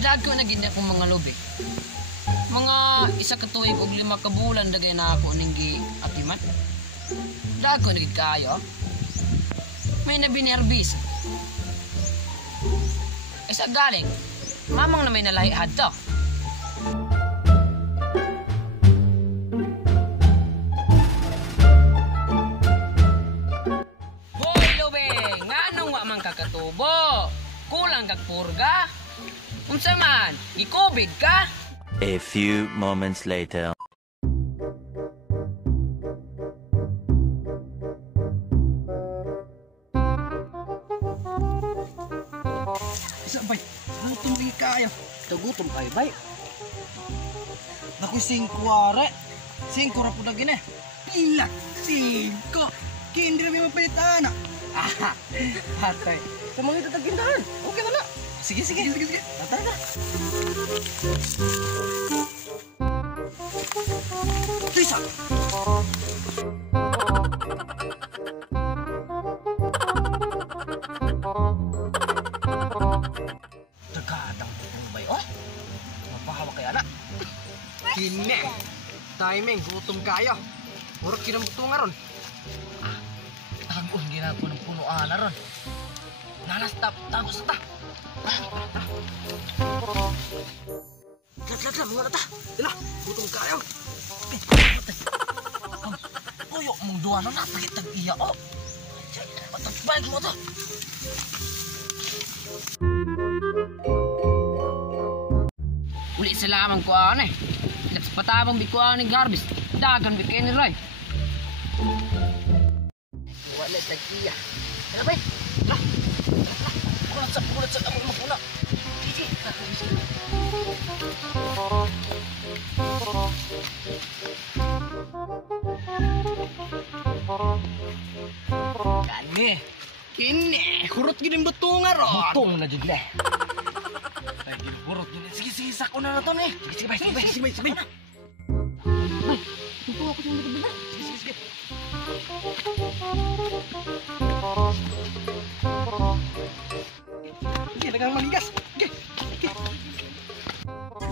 Nakadago na gid akong mga lubik. Mga isa ka tuig ug 5 ka bulan dagay na ako ning giatiman. Dago na gid kaayo. May nabinerbis. Isa galing. Mamang na may nalahihad to. Hoy, lubing! Nganong wa man kakatubo? Kulang kag purga? Unsa man? Gi-COVID ka? A few moments later. Isa bay, gutom di kayo. Tagutom kayo, bay. Naku 5 are. 5 ra pud gini. Pila 5. Kindi ra may mapalitan. Ah, hatay. Sa mga tatagindahan. Okay na na. Sige. Tara na. Tisa. Tagadang putong bay, oh. Mapahawa kaya na. Kini. Timing gutom kayo. Murag kinambutunga ron. Tagon ginako ng punuan na ron. Nalastap, tago sa ta. Lat, mga nata. Dila, gutom kayo. Kuyo mong duwa na napakitag iya, oh. Patagbayag mo to. Uli sa lamang ko eh. Patabang bikuan ni Garbis. Dagan bikin ni Roy. Wala tagiya. Ano ba? Lah. Kulat sa among maguna. Sige. Kini, kurot gining butunga ron. Butong na jud leh. Ay, giburot gini. Sige, sako na to ni. Sige, bay. Tupo ako sa mga bibig. Sige. Sige, dagang maligas. Sige.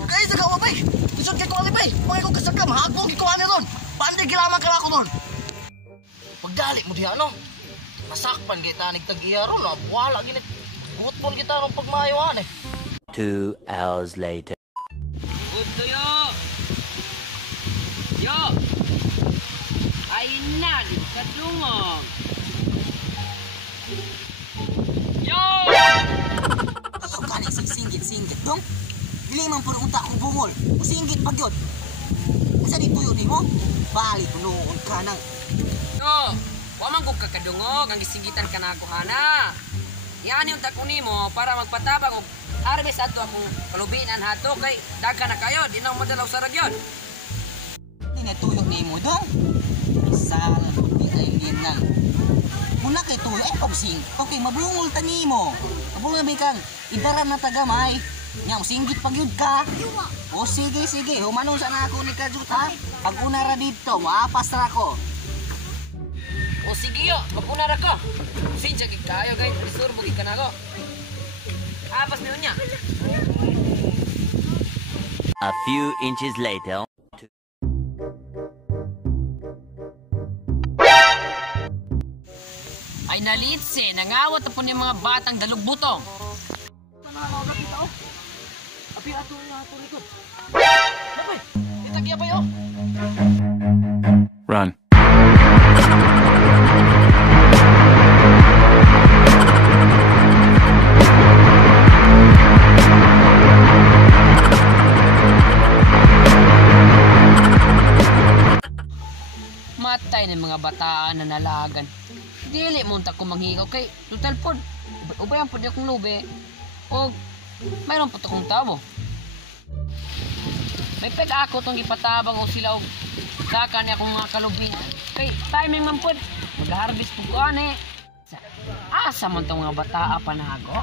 Ay, sa kawa bay! Isot kay kuwali bay! Mga kong kasakam, hagong kikuha niya doon! Panday kilaman ka na ako doon! Pagdali mo diha no. Masakpan kita nagtag-iya ron, wala ginit. Gutpon kita ron pagmayoan eh. 2 hours later. Gusto yo! Yo! Ay na, sa dungog! Yo! Ako ka na singgit dong? Dili man po unta akong bungol. Singgit pag yun. Asa di tuyo di mo? Bali, punuon ka nang. Yo! Waman kong kakadungog, ang gisingitan ka na ako hana. Yan yung takuni mo para magpatabang o arbes ato akong kalubinan hato kay daga na kayo, di na madalaw sa ragyon. Di na tuyo ni mo dong. Sala mo, di kayo lang. Muna kay tuyo, ay pagsing. Okay, mabungol tani mo. Mabungol may kang idaran na tagamay. Nya singgit pag yun ka. O sige, humanong sana ako ni Kajut ha. Pag una ra dito, maapas ra ko. O sige yo, magpuna ra ko. Sinja gid kayo guys, isurbo gid ka na ako. Apas niyo niya. A few inches later. Ay nalitse, nangawat na po niya mga batang dalugbutong. Api ato likod. Baboy, itagya ba yo? Run. Matay ng mga bataan na nalagan. Dili mo ta ko manghigaw kay total pod. Ubayan pod akong lube. O mayroon po akong tabo. May peg ako tong ipatabang o sila og saka ni akong mga kalubin. Kay timing man pod. Mag-harvest po ko ane. Asa man tong mga bataa panago.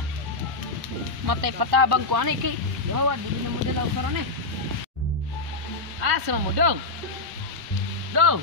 Matay patabang ko ane kay yawa dili na mo dala usaron eh. Asa mo dong? Dong!